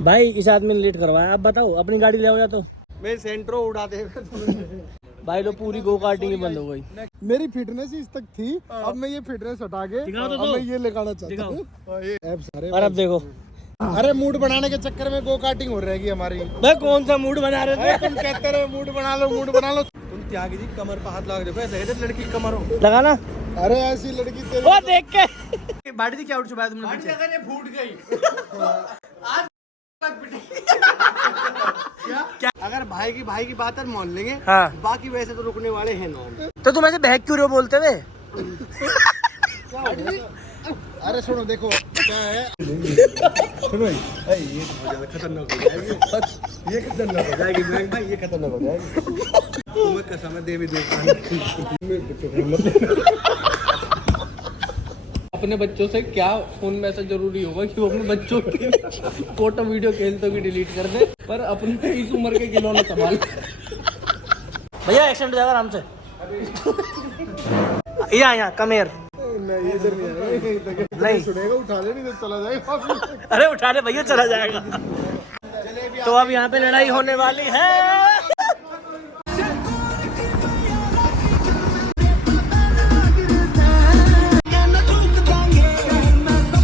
भाई इस आदमी ने लेट करवाया। अब बताओ अपनी गाड़ी ले आओ या तो मैं सेंट्रो उड़ा दे। भाई लो पूरी गो कार्टिंग ही बंद हो गई। मेरी फिटनेस इस तक थी, अब मैं ये फिटनेस हटा के दिखाओ तो अब मैं ये लगाना चाहता हूँ। ऐप सारे और अब देखो अरे मूड बनाने के चक्कर में गो कार्टिंग हो रहेगी हमारी। भाई कौन सा मूड बना रहे थे? तुम कहते रहे मूड बना लो मूड बना लो। तुम त्यागी जी कमर पर हाथ लगा देखो, ऐसे कहते लड़की की कमर हो। लगाना। अरे ऐसी लड़की तेरी ओ देख के बाड़ी जी क्या उठ चुका है तुमने? पीछे फूट गई। आज तक पिटी। क्या? अगर भाई की बात है मान लेंगे। हाँ। बाकी वैसे तो रुकने वाले हैं ना। तो तुम ऐसे बहक क्यों रहे हो बोलते हुए? अरे सुनो देखो क्या है। सुनो ये बहुत ज्यादा खतरनाक हो जाएगी। ये खतरनाक हो जाएगी भाई, ये खतरनाक हो जाएगी। तुम्हें कसम है देवी देवता। अपने बच्चों से क्या फोन में ऐसा जरूरी होगा कि वो अपने बच्चों की फोटो वीडियो खेलते भी डिलीट कर दे, पर अपने इस उम्र के खिलौने संभाल। भैया एक्सीडेंट हो जाएगा आराम से। यहाँ कमेर नहीं इधर नहीं आएगा, नहीं सुनेगा उठा ले नहीं तो चला जाएगा। अरे उठा ले भैया चला जाएगा। तो अब यहाँ पे लड़ाई होने वाली है।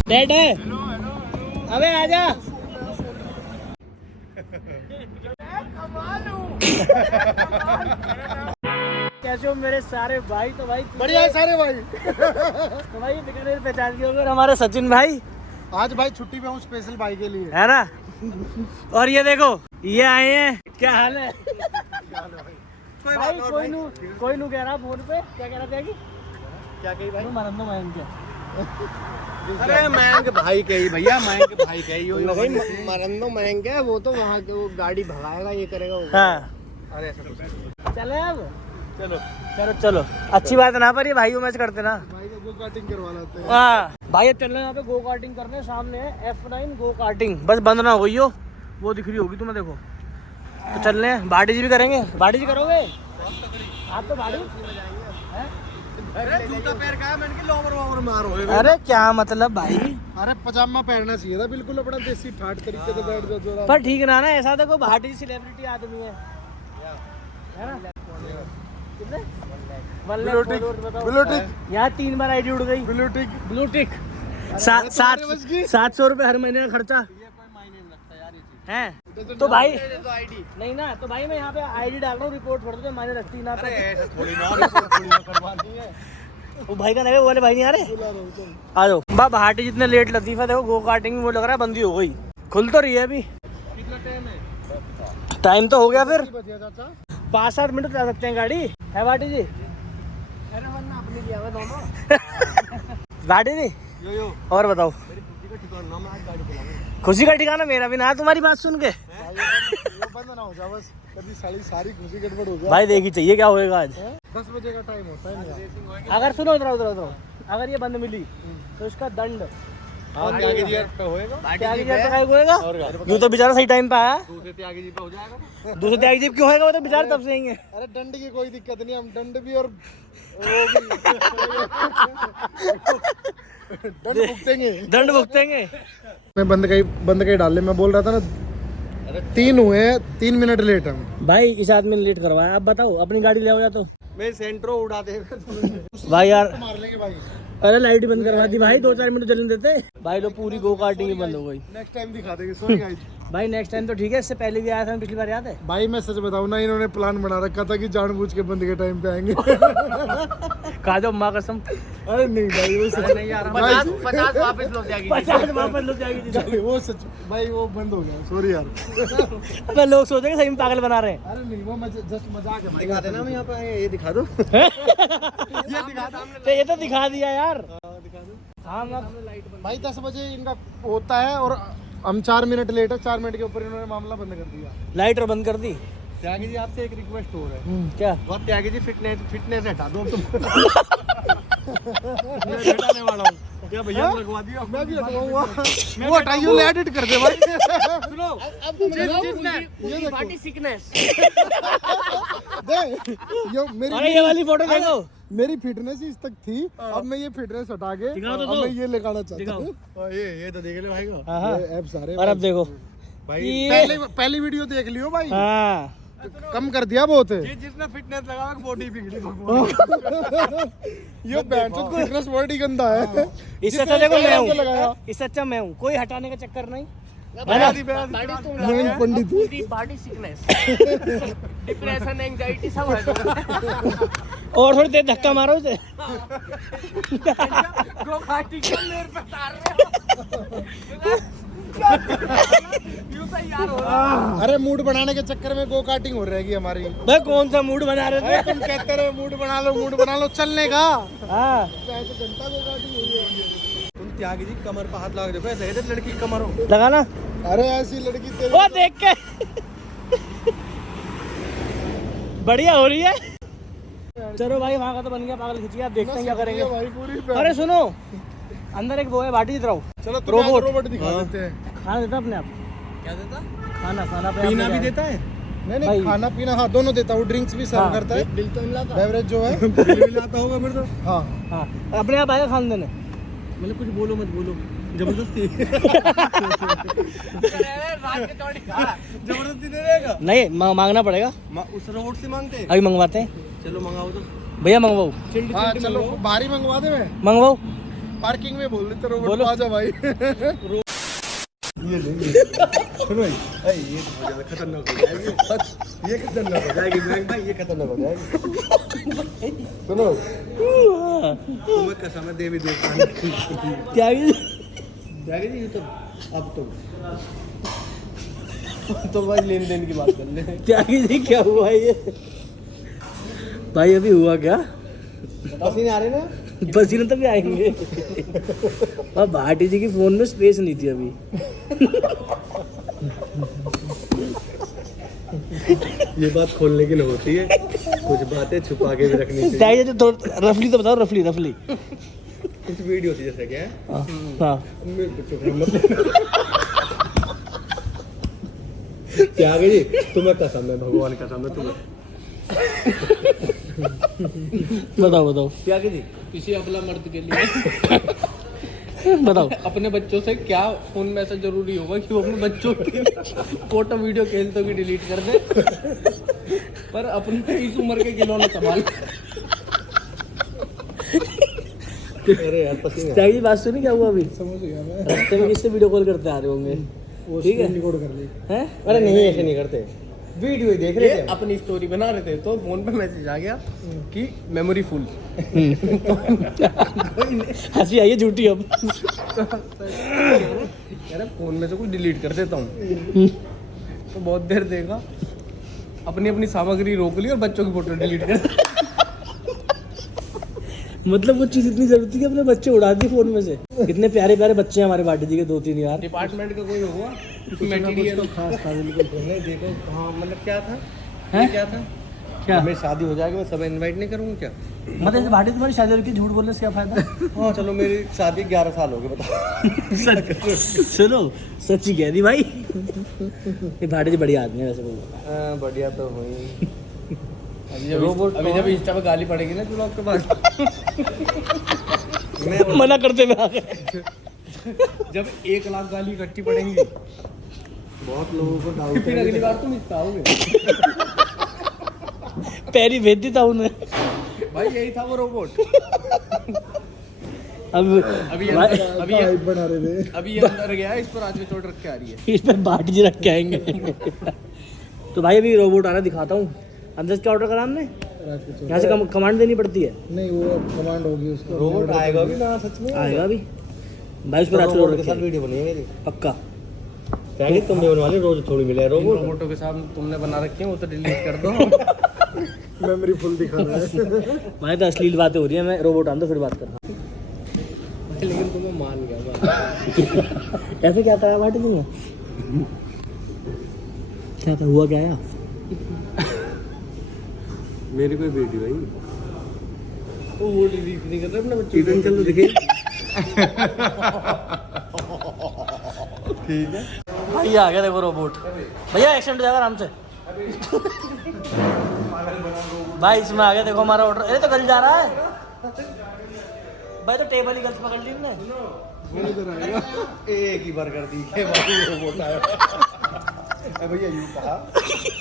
डेड है। अबे आजा। कैसे हो मेरे सारे भाई? तो भाई बढ़िया है सारे भाई। तो भाई बीकानेर पहचान के होंगे हमारे सचिन भाई। आज भाई छुट्टी पे हूँ स्पेशल भाई के लिए, है ना। और ये देखो ये आए हैं। क्या हाल है भाई? कोई नू कह रहा फोन पे। क्या कह रहा था कि क्या कही भाई? मरन दो मैन के। अरे महंग भाई कही भैया, महंग भाई कही मरंदो महंग है वो तो वहाँ के वो गाड़ी भगाएगा ये करेगा वो। हाँ अरे ऐसा कुछ चले अब। चलो चलो अच्छी बात है ना, पर ये भाई मैच करते ना। भाई को गो कार्टिंग करवा लाते हैं। हाँ भाई अब चल रहे हैं यहाँ पे गो कार्टिंग करने। सामने है F9 गो कार्टिंग। बस बंद ना हो गई हो, वो दिख रही होगी तुम्हें देखो। तो चल रहे हैं। बाडी जी भी करेंगे। बाडी जी करोगे आप तो? बाडी जूता पैर का है मैंने कि लोवर वोवर मारो। अरे क्या मतलब भाई? अरे पजामा पहनना चाहिए था बिल्कुल अपना देसी ठाट तरीके से बैठ जाओ जोरा। पर ठीक ना ऐसा देखो भाटी सेलिब्रिटी आदमी है ना। कितने? ब्लूटिक यहाँ 3 बार आईडी उड़ गई। ब्लूटिक 700 रुपए हर महीने का खर्चा है। तो भाई नहीं ना, तो भाई मैं यहाँ पे आईडी डाल रहा हूँ, रिपोर्ट भर दो। मैंने रखती ना तो वो भाई का नहीं, वो वाले भाई नहीं आ रहे। आ जाओ बा। भाटी जितने लेट लतीफा देखो गो कार्टिंग में वो लग रहा है बंदी हो गई। खुल तो रही है अभी। टाइम तो हो गया फिर 5-7 मिनट चला सकते हैं गाड़ी। है भाटी जी? भाटी जी और बताओ। खुशी का ठिकाना मेरा भी ना तुम्हारी बात सुन के। बंद ना हो जा बस, कभी सारी खुशी गड़बड़ हो जाए। भाई देखी चाहिए क्या होएगा आज। 10 बजे का टाइम होता है। अगर सुनो उधर अगर ये बंद मिली तो इसका दंड त्यागी जी पे होएगा। यूँ तो बेचारा सही टाइम पे आया। दूसरे त्यागी जी पे हो जाएगा। दूसरे त्यागी जी क्यों होएगा? वो तो बेचारा तब से ही है। अरे दंड की कोई दिक्कत नहीं, हम दंड भी और वो भी दंड भुगतेंगे। मैं बंद का ही डाल ले। मैं बोल रहा था ना 3 हुए, 3 मिनट लेट हम। भाई इस आदमी ने लेट करवाया। अब बताओ अपनी गाड़ी ले आओ या तो मैं सेंट्रो उड़ा दे। भाई यार। मार लेंगे भाई। अरे लाइट बंद करवा दी भाई, 2-4 मिनट जलने देते भाई। लो पूरी गो कार्टिंग ही बंद हो गई। नेक्स्ट टाइम दिखा देंगे। Sorry guys. भाई नेक्स्ट टाइम तो ठीक है, इससे पहले भी आया था पिछली बार, याद है? भाई मैं सच बताऊं ना, इन्होंने प्लान बना रखा था कि जानबूझ के बंद के टाइम पे आएंगे। खा दो माँ कसम। अरे नहीं भाई वो सच नहीं यार। 50 वापस लो त्यागी। 50 वापस लो जाएगी। वो सच भाई वो बंद हो गया। सॉरी यार। अबे लोग सोचेंगे सही में पागल बना रहे हैं। अरे नहीं वो जस्ट मजाक है। दिखा देना हम यहाँ पे ये दिखा दो। तो ये तो दिखा दिया यार। हाँ भाई 10 बजे इनका होता है और हम 4 मिनट लेट है। 4 मिनट के ऊपर इन्होंने मामला बंद कर दिया। लाइट और बंद कर दी। त्यागी जी आपसे एक रिक्वेस्ट हो रहा है। क्या? बहुत त्यागी जी फिटनेस हटा दो तुम। मैं हटाने वाला हूँ। क्या भैया लगवा दिया? मैं भी लगवाऊंगा। वो हटाइए, एडिट कर दे भाई। सुनो अब ये पार्टी सिकनेस। दे यो अरे ये वाली फोटो देखो। मेरी फिटनेस इस तक थी, अब मैं ये फिटनेस हटा के दिखाओ तो अब मैं ये लगाना चाहता हूँ। ये तो देख ले भाई को। हाँ। ये ऐप सारे और अब देखो कि पहली वीडियो देख लियो भाई। हाँ कम कर दिया बहुत। ये जिसने फिटनेस लगा बॉडी बिगड़ी ये फिटनेस बॉडी गंदा है। इससे अच्छा देखो मैं हूँ, लगाया इससे अच्छा मैं हूँ, कोई हटाने का चक्कर नहीं। मैं पंडित बॉडी सिकनेस, डिप्रेशन, एंजाइटी सब है। और थोड़ी देर धक्का मारो इसे। गो कार्टिंग को मेरे पे तार रहे यूं तैयार हो रहा। अरे मूड बनाने के चक्कर में गो कार्टिंग हो रहेगी हमारी। भाई कौन सा मूड बना रहे थे? तुम कहते रहे मूड बना लो चलने का। हाँ घंटा गो कार्टिंग हो रही तुम त्यागी जी कमर पर हाथ लगा देखो, ऐसे है लड़की की कमर हो। लगाना। अरे ऐसी लड़की तेरी वो देख के बढ़िया हो रही है। चलो भाई वहाँ का तो बन गया, पागल खिंच गया। अब देखते हैं क्या करेंगे। भाई पूरी। अरे सुनो, अंदर एक वो है बाटी जितना। चलो रोबोट दिखा देते हैं। खाना देता अपने आप? क्या देता? खाना अपने पीना आप भी ले देता है? नहीं भाई। खाना पीना हाँ दोनों देता हूँ। ड्रिंक्स भी सर्व हाँ, करता है। बिल तो मिलाता। बेवरेज जो है बिल भी लाता होगा मेरे तो। हाँ हाँ अपने आप आएगा खाने देने। मतलब कुछ बोलो मत बोलो, जबरदस्ती जबरदस्ती दे देगा। नहीं मांगना पड़ेगा। उस रोबोट से मांगते हैं। अभी मंगवाते हैं। चलो मंगाओ तो। भैया मंगवाओ, हाँ चलो भारी मंगवा दे। मैं मंगवाओ। पार्किंग में बोल देते रोबोट बोलो। को आजा भाई। ये सुनो भाई, अरे ये तो बहुत ज्यादा खतरनाक हो जाएगी। ये खतरनाक हो जाएगी बैंक भाई, ये खतरनाक हो जाएगी। सुनो तुम्हें कसम है देवी देवता क्या जाएगी जी तो अब तो भाई लेन देन की बात कर ले। क्या हुआ ये भाई? अभी हुआ क्या? पसीने आ रहे ना? पसीने तभी आएंगे। और भाटी जी की फोन में स्पेस नहीं थी अभी। ये बात खोलने की नहीं होती है, कुछ बातें छुपा के भी रखनी चाहिए। चाहिए तो रफली तो बताओ, रफली। कुछ वीडियो थी जैसे क्या है? हाँ मेरे को चुप रहना मत। क्या गई तुम्हें कसम है, भगवान कसम है तुम्हें। बताओ क्या गई किसी अबला मर्द के लिए बताओ। अपने बच्चों से क्या फोन में ऐसा जरूरी होगा कि वो अपने बच्चों की फोटो वीडियो खेलते की डिलीट कर दे, पर अपने इस उम्र के खिलौने संभाल। अरे यार पसीने चाहिए बात सुनी क्या हुआ अभी? समझ गया मैं। रास्ते में किससे वीडियो कॉल करते आ रहे होंगे? ठीक है रिकॉर्ड कर ली। हैं? अरे नहीं ऐसे नहीं करते, वीडियो ही देख रहे ये थे। अपनी स्टोरी बना रहे थे तो फोन पे मैसेज आ गया कि मेमोरी फुल। हंसी आई है झूठी अब। यार फोन में से कुछ डिलीट कर देता हूँ। तो बहुत देर देखा, अपनी सामग्री रोक ली और बच्चों की फोटो डिलीट कर दी। मतलब वो चीज इतनी जरूरत थी कि अपने बच्चे उड़ा दी फोन में से। इतने प्यारे प्यारे बच्चे हैं हमारे बाटी जी के 2-3 यार। डिपार्टमेंट का कोई होगा मटेरियल खास था बिल्कुल। तुमने देखो हाँ मतलब क्या था? हैं? ये क्या था? क्या मेरी शादी हो जाएगी मैं सब इनवाइट नहीं करूँगा क्या? मतलब ऐसे भाटी तुम्हारी शादी की झूठ बोलने से क्या फायदा? हाँ चलो मेरी शादी 11 साल हो गए बताओ। सुनो सच्ची कह दी भाई। ये भाटी जी बढ़िया आदमी है वैसे बोलो। बढ़िया तो हुई। अभी जब इंस्टा पे गाली पड़ेगी ना ब्लॉग के बाद, मना करते हुए आ गए। जब 1 लाख गाली इकट्ठी पड़ेंगी बहुत लोगों को डाउट फिर अगली बार तुम इसका आओगे। पैरी भेज दी था उन्हें। भाई यही था वो रोबोट। अब अभी भाई, अभी हाइप बना रहे थे। अभी ये अंदर गया है, इस पर आज में चोट रख के आ रही है। इस पर भाटी जी रख के आएंगे। तो भाई अभी रोबोट आ रहा दिखाता हूँ। अंदर क्या ऑर्डर करा हमने? यहाँ से कमांड देनी पड़ती है। नहीं वो कमांड होगी उसको। रोबोट आएगा अभी ना सच में आएगा अभी भाई, उस पर आज रोबोट के साथ वीडियो बनेगी पक्का। क्या कि तुम होने वाले रोज थोड़ी मिले रोबोट। रोबोटों के साथ तुमने बना रखे हैं वो तो डिलीट कर दो। मेमोरी फुल दिखा रहा है। भाई तो अश्लील बातें हो रही है। मैं रोबोट आऊँ तो फिर बात करता हूँ। लेकिन तुम्हें मान गया। ऐसे क्या था भाटी जी ने? क्या था, हुआ क्या है? मेरी कोई बेटी भाई तो वो डिलीट नहीं कर रहे अपने बच्चों इधर चल तो दिखे। ठीक है भाई आ गया देखो रोबोट। भैया एक्सीडेंट हो जाएगा आराम से। भाई इसमें आ गया देखो हमारा ऑर्डर। अरे तो गल जा रहा है भाई, तो टेबल ही गलत पकड़ ली हमने। एक ही बार कर दी के बाद रोबोट आया। भैया यूं कहा,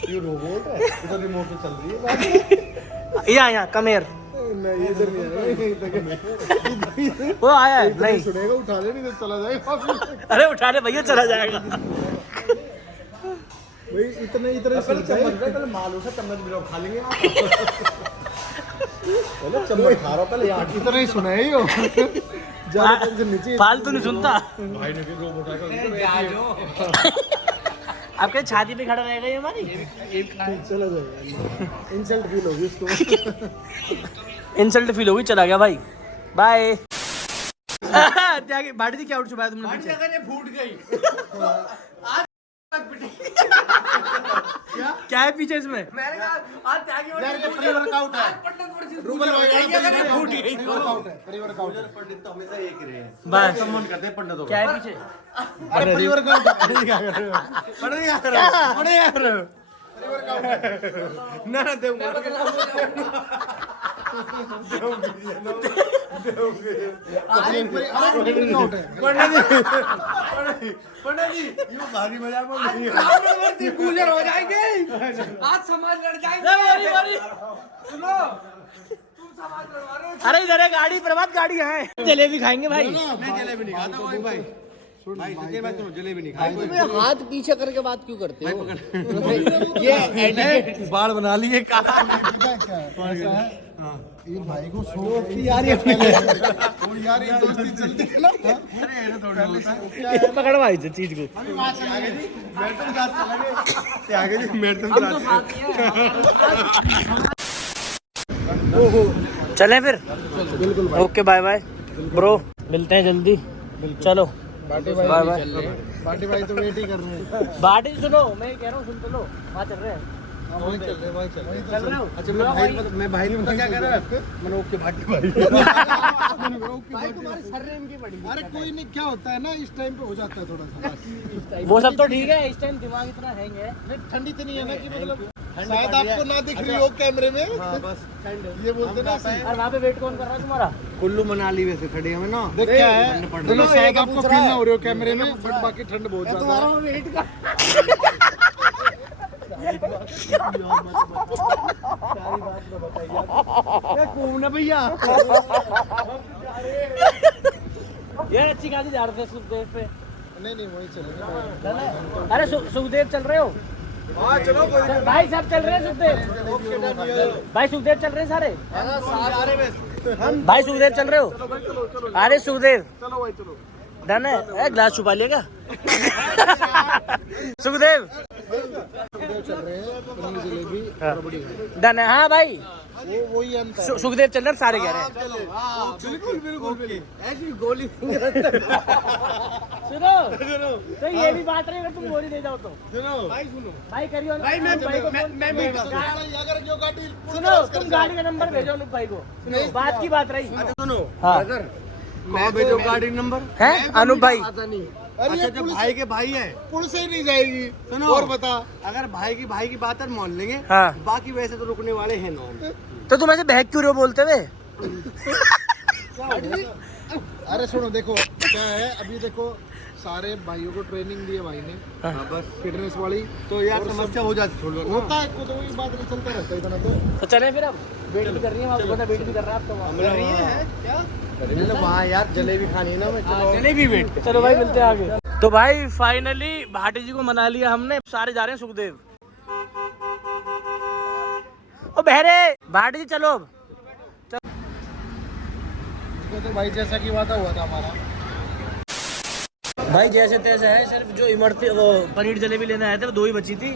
ये रोबोट है, इधर रिमोट से चल रही है। यहाँ कमेर नहीं इधर नहीं वो आया है नहीं सुनेगा, उठा ले नहीं तो चला जाएगा। अरे उठा ले भैया चला जाएगा। भाई इतने पहले चम्मच दे, पहले मालूम से चम्मच भी लोग खा लेंगे। पहले चम्मच खा रहा, पहले यहाँ इतना ही सुना है यो। ज्यादा टेंशन नीचे फालतू नहीं सुनता। भाई ने भी रोबोट आएगा। आपके छाती पे खड़ा रहेगा ये हमारी। चला जाएगा, इंसल्ट फील होगी उसको। इंसल्ट फील होगी, चला गया भाई, बाय। बाटी थी क्या उठ चुका है तुमने पीछे? फूट गई। क्या है पीछे इसमें? मैंने कहा आज त्यागी यार ये प्री वर्कआउट है। रूबल वगैरह फूट गई। प्री वर्कआउट है। पंडित तो हमेशा एक ही रहे हैं। बस सम्मान करते हैं पंडितों क्या है पीछे? अरे प्री वर्कआउट है। क्या कर रहे हो? पढ़ने क्या कर रहे हो? पढ़ने क्या कर रहे हो? ना ना देऊंगा। पंडित जी ये भारी मजाक में गुजर हो जाएंगे, आज समाज लड़ जाएंगे। सुनो, तुम समाज लड़वा रहे हो। अरे इधर है गाड़ी, प्रभात गाड़ी है। जलेबी खाएंगे भाई। मैं जलेबी नहीं खाता भाई। भाई सच्चे बात सुनो, जलेबी नहीं खाई। हाथ पीछे करके बात क्यों करते हो? ये बाल बना लिए क्या है ऐसा है, ये भाई को सो यार ये और यार ये दोस्ती चलती है ना। अरे ऐसे थोड़ी होता है। पकड़ भाई इस चीज को। आगे जी मेरे साथ चला गए। आगे जी मेरे साथ चलें फिर? बिल्कुल ओके बाय बाय ब्रो, मिलते हैं जल्दी। चलो बाटी बाय भाई, बाय। बाटी भाई तो वेट ही कर रहे हैं। बाटी सुनो, मैं कह रहा हूँ सुन तो लो, वहाँ चल रहे हैं। वहीं चल रहे, वहीं चल रहे। चल रहे हो? अच्छा मैं भाई नहीं पता क्या कर रहा है। मैंने ओके भाटी भाई। अरे कोई नहीं, क्या होता है ना इस टाइम पे हो जाता है थोड़ा सा। वो सब तो ठीक है, इस टाइम दिमाग इतना हैंग है। नहीं ठंडी तो नहीं है ना कि मतलब शायद आपको ना दिख रही हो कैमरे में। बस ये बोलते ना ऐसे। और वहाँ पे वेट कौन कर रहा है तुम्हारा? कुल्लू मनाली वैसे खड़े हैं ना। देख क्या है, दोनों शायद आपको फील ना हो रहे हो कैमरे में, बट बाकी ठंड बहुत ज्यादा है। वेट कर। कौन है भैया? यार अच्छी खासी जा रहे थे सुखदेव पे। नहीं वहीं चलेंगे। अरे सुखदेव चल रहे हो? हाँ चलो भाई सब चल रहे हैं सुखदेव। भाई सुखदेव चल रहे हैं सारे। भाई सुखदेव चल रहे हो? अरे सुखदेव चलो भाई चलो। डन है। ग्लास छुपा लिएगा। सुखदेव चल रहे हैं पनीर जलेबी हाँ। रबड़ी डन है। हाँ भाई वही अंत है। सुखदेव चल रहे हैं, सारे कह रहे हैं। बिल्कुल बिल्कुल ऐसी गोली। सुनो तो ये भी बात रही, अगर तुम गोली दे जाओ तो। सुनो भाई करियो ना। भाई मैं भी अगर जो गाड़ी सुनो, तुम गाड़ी का नंबर भेजो अनूप भाई को। बात की बात रही। सुनो हाँ मैं भेजो गाड़ी नंबर है अनूप भाई। अरे अच्छा जब भाई के भाई है पुल से ही नहीं जाएगी। सुनो और बता, अगर भाई की बात है मान लेंगे। हाँ बाकी वैसे तो रुकने वाले हैं ना। तो तुम ऐसे बहक क्यों रहे हो बोलते हुए? अरे सुनो देखो क्या है, अभी देखो सारे भाइयों को ट्रेनिंग दी है भाई ने। हाँ बस फिटनेस वाली तो यार समस्या हो जाती थोड़ी होता है, कोई बात नहीं, चलता रहता है इतना तो। तो चले फिर, अब वेट भी कर रही है, वेट भी कर रहा है आप तो। वहाँ यार जलेबी खानी है ना। मैं जलेबी वेट। चलो भाई मिलते हैं आगे। तो भाई फाइनली भाटी जी को मना लिया हमने, सारे जा रहे हैं सुखदेव। ओ बहरे भाटी जी चलो अब। तो भाई जैसा कि वादा हुआ था हमारा, भाई जैसे तैसे है, सिर्फ जो इमरती वो पनीर जलेबी लेने आए थे वो 2 ही बची थी,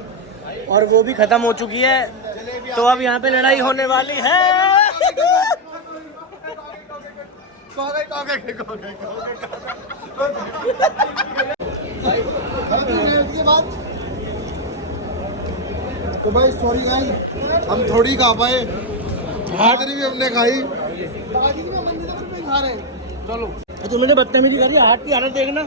और वो भी खत्म हो चुकी है। तो अब यहाँ पे लड़ाई होने वाली है। तो भाई सॉरी गाइस, हम थोड़ी खा पाए, हाजरी भी हमने खाई। चलो तो मैंने बदतमीजी करी, हाथ की हालत देखना।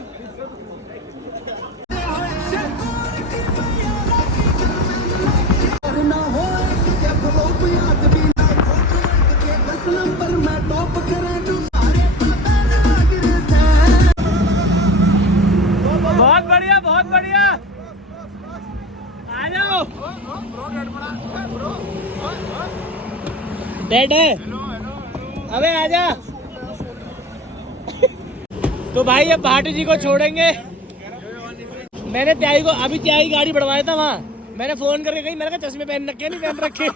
बहुत बढ़िया बहुत बढ़िया। डेड है। अबे आजा। तो भाई अब भाटी जी को छोड़ेंगे। मैंने त्याई को अभी त्याई गाड़ी बढ़वाया था वहाँ, मैंने फोन करके कही, मैंने कहा चश्मे पहन रखे नहीं पहन रखे।